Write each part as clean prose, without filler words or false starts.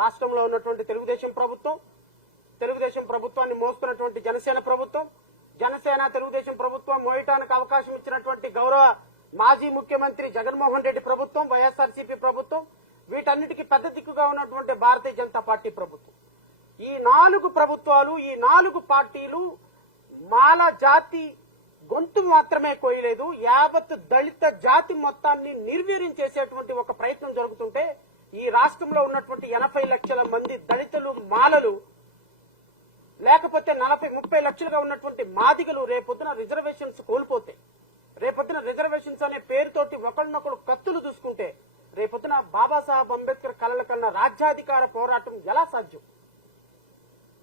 రాష్ట్రంలో ఉన్నటువంటి తెలుగుదేశం ప్రభుత్వాన్ని మోస్తున్నటువంటి జనసేన ప్రభుత్వం, జనసేన తెలుగుదేశం ప్రభుత్వం మోయటానికి అవకాశం ఇచ్చినటువంటి గౌరవ మాజీ ముఖ్యమంత్రి జగన్మోహన్ రెడ్డి ప్రభుత్వం, వైఎస్ఆర్సీపీ ప్రభుత్వం, వీటన్నిటికీ పెద్ద దిక్కుగా ఉన్నటువంటి భారతీయ జనతా పార్టీ ప్రభుత్వం. ఈ 4 ప్రభుత్వాలు, ఈ 4 పార్టీలు మాల జాతి గొంతు మాత్రమే కోయలేదు, యావత్ దళిత జాతి మొత్తాన్ని నిర్వీర్యం చేసేటువంటి ఒక ప్రయత్నం జరుగుతుంటే ఈ రాష్ట్రంలో ఉన్నటువంటి 80 లక్షల మంది దళితులు, మాలలు, లేకపోతే 40-30 లక్షలుగా ఉన్నటువంటి మాదిగలు రేపొద్దున రిజర్వేషన్స్ కోల్పోతే, రేపొద్దున రిజర్వేషన్స్ అనే పేరుతోటి ఒకరినొకరు కత్తులు చూసుకుంటే రేపొద్దున బాబాసాహెబ్ అంబేద్కర్ కలల కన్నా రాజ్యాధికార పోరాటం ఎలా సాధ్యం?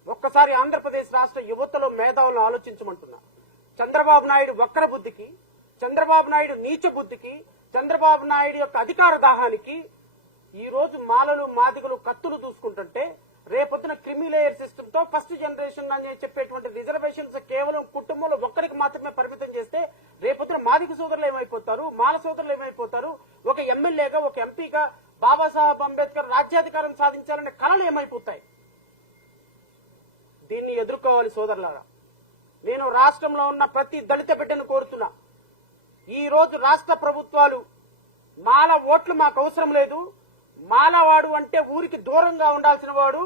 ఒక్కసారి ఆంధ్రప్రదేశ్ రాష్ట్ర యువతలో మేధావులను ఆలోచించమంటున్నా. చంద్రబాబు నాయుడు వక్ర బుద్ధికి, చంద్రబాబు నాయుడు నీచ బుద్ధికి, చంద్రబాబు నాయుడు యొక్క అధికార దాహానికి ఈ రోజు మాలలు, మాదిగలు కత్తులు చూసుకుంటుంటే రేపొద్దున క్రిమిలేయర్ సిస్టమ్ తో ఫస్ట్ జనరేషన్ అని చెప్పేటువంటి రిజర్వేషన్స్ కేవలం కుటుంబంలో ఒక్కరికి మాత్రమే పరిమితం చేస్తే రేపొద్దున మాదిగ సోదరులు ఏమైపోతారు, మాల సోదరులు ఏమైపోతారు, ఒక ఎమ్మెల్యేగా, ఒక ఎంపీగా బాబాసాహెబ్ అంబేద్కర్ రాజ్యాధికారం సాధించాలనే కళలు ఏమైపోతాయి? దీన్ని ఎదుర్కోవాలి సోదరులారా. నేను రాష్ట్రంలో ఉన్న ప్రతి దళిత బిడ్డను కోరుతున్నా, ఈ రోజు రాష్ట్ర ప్రభుత్వాలు మాల ఓట్లు మాకు అవసరం లేదు, మాలవాడు అంటే ఊరికి దూరంగా ఉండాల్సిన వాడు,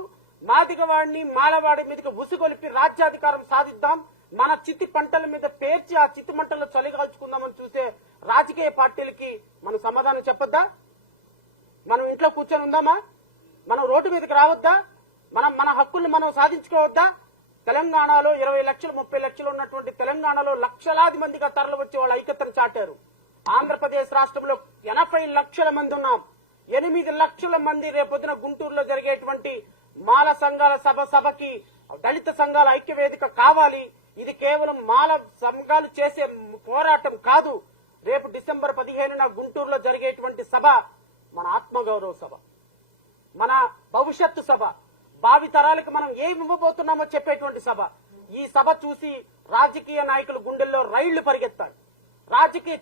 మాదిగవాడిని మాలవాడి మీదకి ఉసుగొలిపి రాజ్యాధికారం సాధిద్దాం, మన చిత్తి పంటల మీద పేర్చి ఆ చిత్తి మంటల్లో చలిగాల్చుకుందామని చూసే రాజకీయ పార్టీలకి మనం సమాధానం చెప్పొద్దా? మనం ఇంట్లో కూర్చొని ఉందామా? మనం రోడ్డు మీదకి రావద్దా? మన హక్కుల్ని మనం సాధించుకోవద్దా? తెలంగాణలో 20 లక్షలు 30 లక్షలు ఉన్నటువంటి తెలంగాణలో లక్షలాది మందిగా తరలి వచ్చి వాళ్ళ ఐక్యతను చాటారు. ఆంధ్రప్రదేశ్ రాష్ట్రంలో 80 లక్షల మంది ఉన్నాం. 8 లక్షల మంది రేపొద్దున గుంటూరులో జరిగేటువంటి మాల సంఘాల సభకి దళిత సంఘాల ఐక్యవేదిక కావాలి. ఇది కేవలం మాల సంఘాలు చేసే పోరాటం కాదు. రేపు డిసెంబర్ 15న గుంటూరులో జరిగేటువంటి సభ మన ఆత్మగౌరవ సభ, మన భవిష్యత్తు సభ, భావి తరాలకు మనం ఏమి ఇవ్వబోతున్నామో చెప్పేటువంటి సభ. ఈ సభ చూసి రాజకీయ నాయకుల గుండెల్లో రైళ్లు పరిగెత్తారు.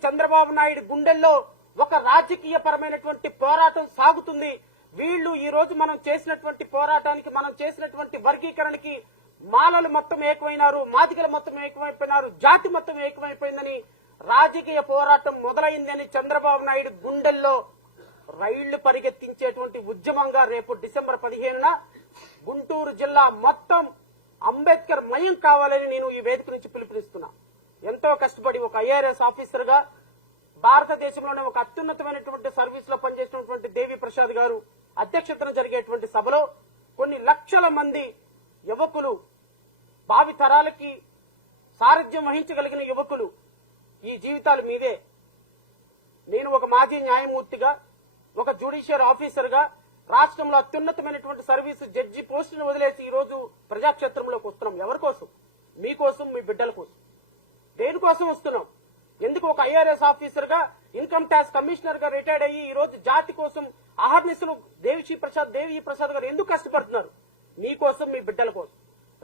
చంద్రబాబు నాయుడు గుండెల్లో ఒక రాజకీయ పరమైనటువంటి పోరాటం సాగుతుంది. వీళ్లు ఈ రోజు మనం చేసినటువంటి పోరాటానికి, మనం చేసినటువంటి వర్గీకరణకి మాలలు మొత్తం ఏకమైనారు, మాదిగలు మొత్తం ఏకమైపోయినారు, జాతి మొత్తం ఏకమైపోయిందని రాజకీయ పోరాటం మొదలైందని చంద్రబాబు నాయుడు గుండెల్లో రైళ్లు పరిగెత్తించేటువంటి ఉద్యమంగా రేపు డిసెంబర్ 15న గుంటూరు జిల్లా మొత్తం అంబేద్కర్ మయం కావాలని నేను ఈ వేదిక నుంచి పిలుపునిస్తున్నా. ఎంతో కష్టపడి ఒక ఐఆర్ఎస్ ఆఫీసర్ గా భారతదేశంలోనే ఒక అత్యున్నతమైనటువంటి సర్వీస్ లో పనిచేసినటువంటి దేవి ప్రసాద్ గారు అధ్యక్షతన జరిగేటువంటి సభలో కొన్ని లక్షల మంది యువకులు, భావి తరాలకి సారథ్యం వహించగలిగిన యువకులు, ఈ జీవితాలు మీదే. నేను ఒక మాజీ న్యాయమూర్తిగా, ఒక జ్యుడిషియల్ ఆఫీసర్ గా రాష్ట్రంలో అత్యున్నతమైనటువంటి సర్వీసు జడ్జి పోస్టును వదిలేసి ఈ రోజు ప్రజాక్షేత్రంలోకి వస్తున్నాం. ఎవరి కోసం? మీకోసం, మీ బిడ్డల కోసం. దేనికోసం వస్తున్నాం? ఎందుకు? ఒక ఐఆర్ఎస్ ఆఫీసర్ గా, ఇన్కమ్ ట్యాక్స్ కమిషనర్ గా రిటైర్డ్ అయ్యి ఈ రోజు జాతి కోసం అహర్నిశలు దేవి ప్రసాద్ గారు ఎందుకు కష్టపడుతున్నారు? మీకోసం, మీ బిడ్డల కోసం.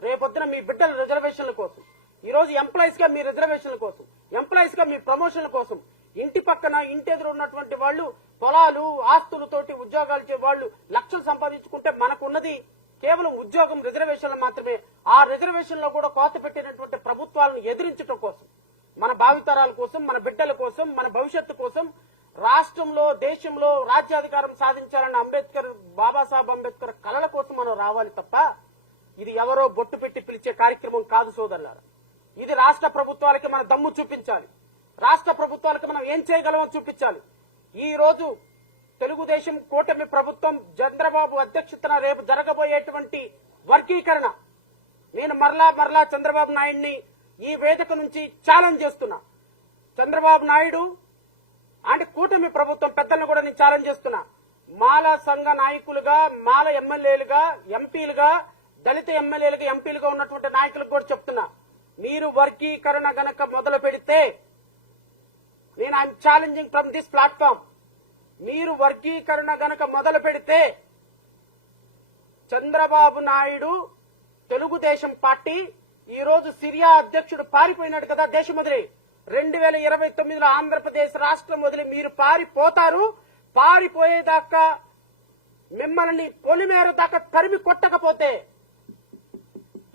రేపొద్దున మీ బిడ్డల రిజర్వేషన్ల కోసం, ఈ రోజు ఎంప్లాయీస్ గా మీ రిజర్వేషన్ల కోసం, ఎంప్లాయీస్ గా మీ ప్రమోషన్ల కోసం. ఇంటి పక్కన, ఇంటి ఎదురు ఉన్నటువంటి వాళ్ళు పొలాలు, ఆస్తులతోటి ఉద్యోగాలు చే వాళ్ళు లక్షలు సంపాదించుకుంటే మనకున్నది కేవలం ఉద్యోగం, రిజర్వేషన్లు మాత్రమే. ఆ రిజర్వేషన్లో కూడా కోత పెట్టినటువంటి ప్రభుత్వాలను ఎదిరించడం కోసం, మన భావితరాల కోసం, మన బిడ్డల కోసం, మన భవిష్యత్తు కోసం రాష్ట్రంలో, దేశంలో రాజ్యాధికారం సాధించాలన్న బాబాసాహెబ్ అంబేద్కర్ కలల కోసం మనం రావాలి తప్ప ఇది ఎవరో బొట్టు పెట్టి పిలిచే కార్యక్రమం కాదు సోదరులారా. ఇది రాష్ట్ర ప్రభుత్వాలకి మన దమ్ము చూపించాలి. రాష్ట్ర ప్రభుత్వాలకు మనం ఏం చేయగలమో చూపించాలి. ఈ రోజు తెలుగుదేశం కూటమి ప్రభుత్వం చంద్రబాబు అధ్యక్షతన రేపు జరగబోయేటువంటి వర్గీకరణ, నేను మరలా చంద్రబాబు నాయుడిని ఈ వేదిక నుంచి ఛాలెంజ్ చేస్తున్నా. చంద్రబాబు నాయుడు అంటే కూటమి ప్రభుత్వం పెద్దలను కూడా నేను ఛాలెంజ్ చేస్తున్నా. మాల సంఘ నాయకులుగా, మాల ఎమ్మెల్యేలుగా, ఎంపీలుగా, దళిత ఎమ్మెల్యేలుగా, ఎంపీలుగా ఉన్నటువంటి నాయకులకు కూడా చెప్తున్నా, మీరు వర్గీకరణ గనక మొదలు పెడితే, నేను I'm challenging from this platform, మీరు వర్గీకరణ గనక మొదలు పెడితే చంద్రబాబు నాయుడు తెలుగుదేశం పార్టీ ఈ రోజు సిరియా అధ్యక్షుడు పారిపోయినాడు కదా దేశం వదిలి. 2029లో ఆంధ్రప్రదేశ్ రాష్ట్రం వదిలి మీరు పారిపోతారు. పారిపోయేదాకా మిమ్మల్ని పొలిమేరు దాకా తరిమి కొట్టకపోతే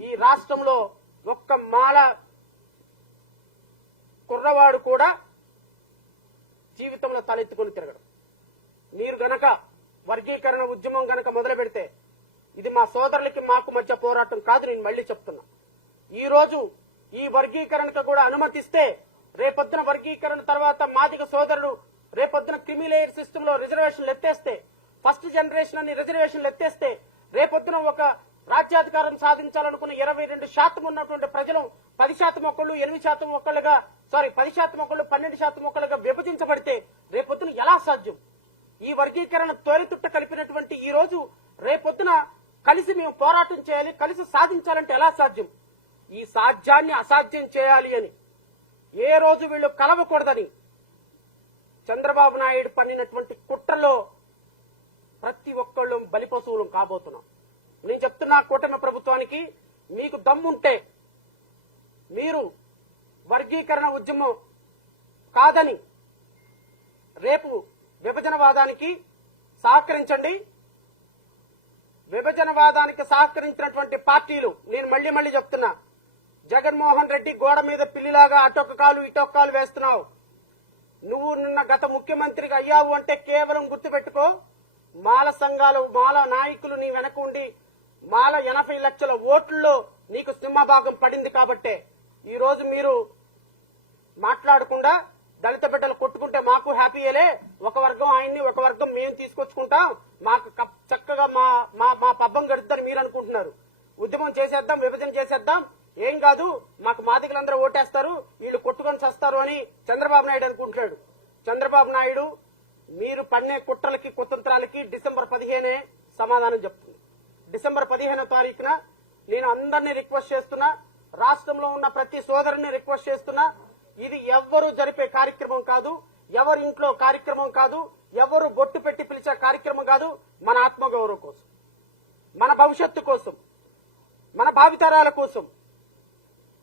ఈ రాష్ట్రంలో ఒక్క మాల కుర్రవాడు కూడా జీవితంలో తలెత్తుకుని తిరగడం. మీరు గనక వర్గీకరణ ఉద్యమం గనక మొదలు పెడితే ఇది మా సోదరులకి మాకు మధ్య పోరాటం కాదు. నేను మళ్లీ చెప్తున్నా, ఈ రోజు ఈ వర్గీకరణకు కూడా అనుమతిస్తే రేపొద్దున వర్గీకరణ తర్వాత మాదిగ సోదరుడు రేపొద్దున క్రిమిలేయర్ సిస్టమ్ లో రిజర్వేషన్లు ఎత్తేస్తే, ఫస్ట్ జనరేషన్ అని రిజర్వేషన్లు ఎత్తేస్తే, రేపొద్దున ఒక రాజ్యాధికారం సాధించాలనుకున్న 22% ఉన్నటువంటి ప్రజలు 10% ఒకళ్ళు 8% ఒకళ్ళుగా 10% ఒకళ్ళు 12% ఒకళ్ళుగా విభజించబడితే రేపొద్దున ఎలా సాధ్యం? ఈ వర్గీకరణ తోరితుట్ట కలిపినటువంటి ఈ రోజు రేపొద్దున కలిసి మేము పోరాటం చేయాలి, కలిసి సాధించాలంటే ఎలా సాధ్యం? ఈ సాధ్యాన్ని అసాధ్యం చేయాలి అని ఏ రోజు వీళ్ళు కలవకూడదని చంద్రబాబు నాయుడు పన్నినటువంటి కుట్రలో ప్రతి ఒక్కళ్ళు బలిపశువులు కాబోతున్నాం. నేను చెప్తున్నా కూటమి ప్రభుత్వానికి, మీకు దమ్ముంటే మీరు వర్గీకరణ ఉద్యమం కాదని రేపు విభజనవాదానికి సహకరించండి. విభజనవాదానికి సహకరించినటువంటి పార్టీలు, నేను మళ్లీ చెప్తున్నా, జగన్మోహన్ రెడ్డి గోడ మీద పిల్లిలాగా అటొక్క కాలు ఇటొక్క కాలు వేస్తున్నావు. నువ్వు నిన్న గత ముఖ్యమంత్రిగా అయ్యావు అంటే కేవలం గుర్తుపెట్టుకో, మాల సంఘాలు మాల నాయకులు నీ వెనక ఉండి మాల 80 లక్షల ఓట్లలో నీకు సింహభాగం పడింది కాబట్టే ఈ రోజు మీరు మాట్లాడకుండా దళిత బిడ్డలు కొట్టుకుంటే మాకు హ్యాపీయేలే, ఒక వర్గం ఆయన్ని ఒక వర్గం మేము తీసుకొచ్చుకుంటాం, మాకు చక్కగా మా పబ్బం గడుద్దని మీరు అనుకుంటున్నారు. ఉద్యమం చేసేద్దాం, విభజన చేసేద్దాం, ఏం కాదు, మాకు మాదిగలందరూ ఓటేస్తారు, వీళ్ళు కొట్టుకొని చేస్తారు అని చంద్రబాబు నాయుడు అనుకుంటున్నాడు. చంద్రబాబు నాయుడు మీరు పన్నే కుట్రలకి కుతంత్రాలకి డిసెంబర్ 15 సమాధానం చెప్తుంది. డిసెంబర్ 15వ తారీఖున నేను అందరినీ రిక్వెస్ట్ చేస్తున్నా, రాష్ట్రంలో ఉన్న ప్రతి సోదరుని రిక్వెస్ట్ చేస్తున్నా, ఇది ఎవ్వరూ జరిపే కార్యక్రమం కాదు, ఎవరి ఇంట్లో కార్యక్రమం కాదు, ఎవరు బొట్టు పెట్టి పిలిచే కార్యక్రమం కాదు. మన ఆత్మగౌరవం కోసం, మన భవిష్యత్తు కోసం, మన భావితరాల కోసం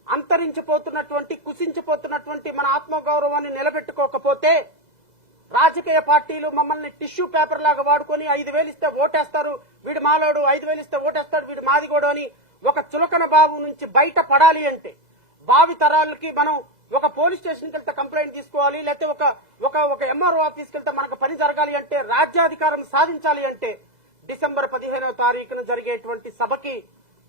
అంతరించిపోతున్నటువంటి కుసించిపోతున్నటువంటి మన ఆత్మగౌరవాన్ని నిలబెట్టుకోకపోతే రాజకీయ పార్టీలు మమ్మల్ని టిష్యూ పేపర్ లాగా వాడుకొని 5,000 ఇస్తే ఓటేస్తారు, వీడు మాలోడు, 5,000 ఇస్తే ఓటేస్తాడు, వీడు మాదిగోడు అని ఒక చులకన భావం నుంచి బయట పడాలి అంటే భావి తరాలకి మనం ఒక పోలీస్ స్టేషన్కి వెళ్తే కంప్లైంట్ తీసుకోవాలి, లేకపోతే ఒక ఎంఆర్ఓ ఆఫీస్కి వెళ్తే మనకు పని జరగాలి అంటే, రాజ్యాధికారం సాధించాలి అంటే డిసెంబర్ 15వ తారీఖున జరిగేటువంటి సభకి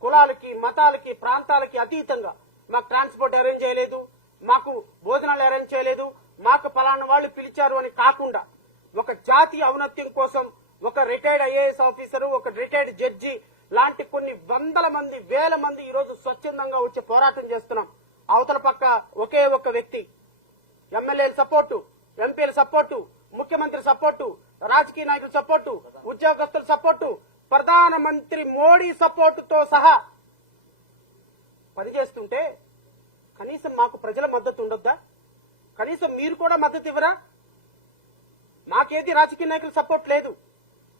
కులాలకి మతాలకి ప్రాంతాలకి అతీతంగా మాకు ట్రాన్స్పోర్ట్ అరేంజ్ చేయలేదు, మాకు భోజనాలు అరేంజ్ చేయలేదు, మాకు పలానా వాళ్ళు పిలిచారు అని కాకుండా ఒక జాతీయ ఔన్నత్యం కోసం ఒక రిటైర్డ్ ఐఏఎస్ ఆఫీసరు, ఒక రిటైర్డ్ జడ్జి లాంటి కొన్ని వందల మంది వేల మంది ఈ రోజు స్వచ్ఛందంగా వచ్చి పోరాటం చేస్తున్నాం. అవతల పక్క ఒకే ఒక వ్యక్తి ఎమ్మెల్యేల సపోర్టు, ఎంపీల సపోర్టు, ముఖ్యమంత్రి సపోర్టు, రాజకీయ నాయకుల సపోర్టు, ఉద్యోగస్తుల సపోర్టు, ప్రధానమంత్రి మోడీ సపోర్టుతో సహా పనిచేస్తుంటే కనీసం మాకు ప్రజల మద్దతు ఉండొద్దా? కనీసం మీరు కూడా మద్దతు ఇవ్వరా? మాకేది రాజకీయ నాయకుల సపోర్ట్ లేదు.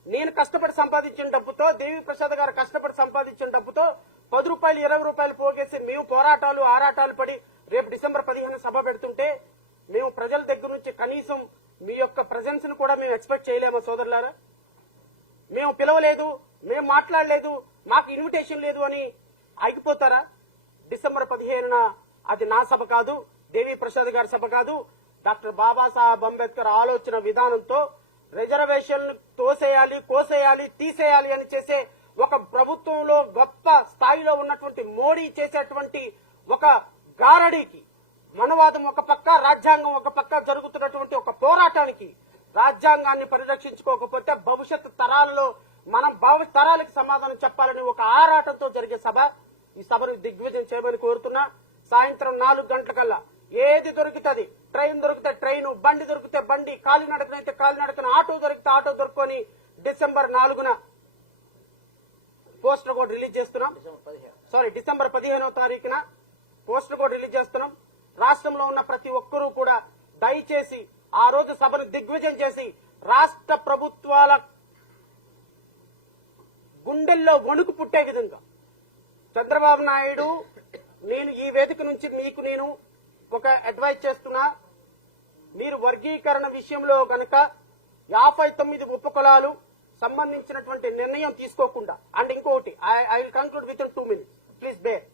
నేను కష్టపడి సంపాదించిన డబ్బుతో, దేవి ప్రసాద్ గారు కష్టపడి సంపాదించిన డబ్బుతో 10 రూపాయలు 20 రూపాయలు పోగేసి మేము పోరాటాలు ఆరాటాలు పడి రేపు డిసెంబర్ 15 సభ పెడుతుంటే మేము ప్రజల దగ్గర నుంచి కనీసం మీ యొక్క ప్రెజెన్స్ ను కూడా మేము ఎక్స్పెక్ట్ చేయలేమా సోదరులారా? మేము పిలవలేదు, మేము మాట్లాడలేదు, మాకు ఇన్విటేషన్ లేదు అని ఆగిపోతారా? డిసెంబర్ 15న అది నా సభ కాదు, దేవి ప్రసాద్ గారి సభ కాదు, డాక్టర్ బాబాసాహెబ్ అంబేద్కర్ ఆలోచన విధానంతో రిజర్వేషన్లు తోసేయాలి, కోసేయాలి, తీసేయాలి అని చేసే ఒక ప్రభుత్వంలో గొప్ప స్థాయిలో ఉన్నటువంటి మోడీ చేసేటువంటి ఒక గారడీకి, మనవాదం ఒక పక్క రాజ్యాంగం ఒక పక్క జరుగుతున్నటువంటి ఒక పోరాటానికి రాజ్యాంగాన్ని పరిరక్షించుకోకపోతే భవిష్యత్ తరాలలో మనం భావి తరాలకు సమాధానం చెప్పాలని ఒక ఆరాటంతో జరిగే సభ. ఈ సభను దిగ్విజయం చేయమని కోరుతున్నా. సాయంత్రం 4 గంటలకల్లా ఏది దొరుకుతుంది, ట్రైన్ దొరికితే ట్రైన్, బండి దొరికితే బండి, కాలినడకనైతే కాలినడకన, ఆటో దొరికితే ఆటో దొరుకుని డిసెంబర్ 4న పోస్టర్ కోడ్ రిలీజ్ చేస్తున్నాం. డిసెంబర్ 15వ తారీఖున పోస్టర్ కోడ్ రిలీజ్ చేస్తున్నాం. రాష్ట్రంలో ఉన్న ప్రతి ఒక్కరూ కూడా దయచేసి ఆ రోజు సభను దిగ్విజయం చేసి రాష్ట్ర ప్రభుత్వాల గుండెల్లో వణుకు పుట్టే విధంగా చంద్రబాబు నాయుడు, నేను ఈ వేదిక నుంచి మీకు నేను ఒక అడ్వైజ్ చేస్తున్నా, మీరు వర్గీకరణ విషయంలో గనక 59 ఉపకులాలు సంబంధించినటువంటి నిర్ణయం తీసుకోకుండా అండ్ ఇంకొకటి I will conclude within 2 minutes please bear.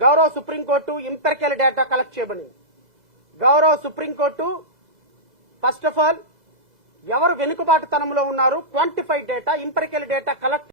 గౌరవ సుప్రీంకోర్టు ఇంపెరికల్ డేటా కలెక్ట్ చేయమని. గౌరవ సుప్రీంకోర్టు ఫస్ట్ ఆఫ్ ఆల్ ఎవరు వెనుకబాటుతనంలో ఉన్నారు, quantified data, empirical data collect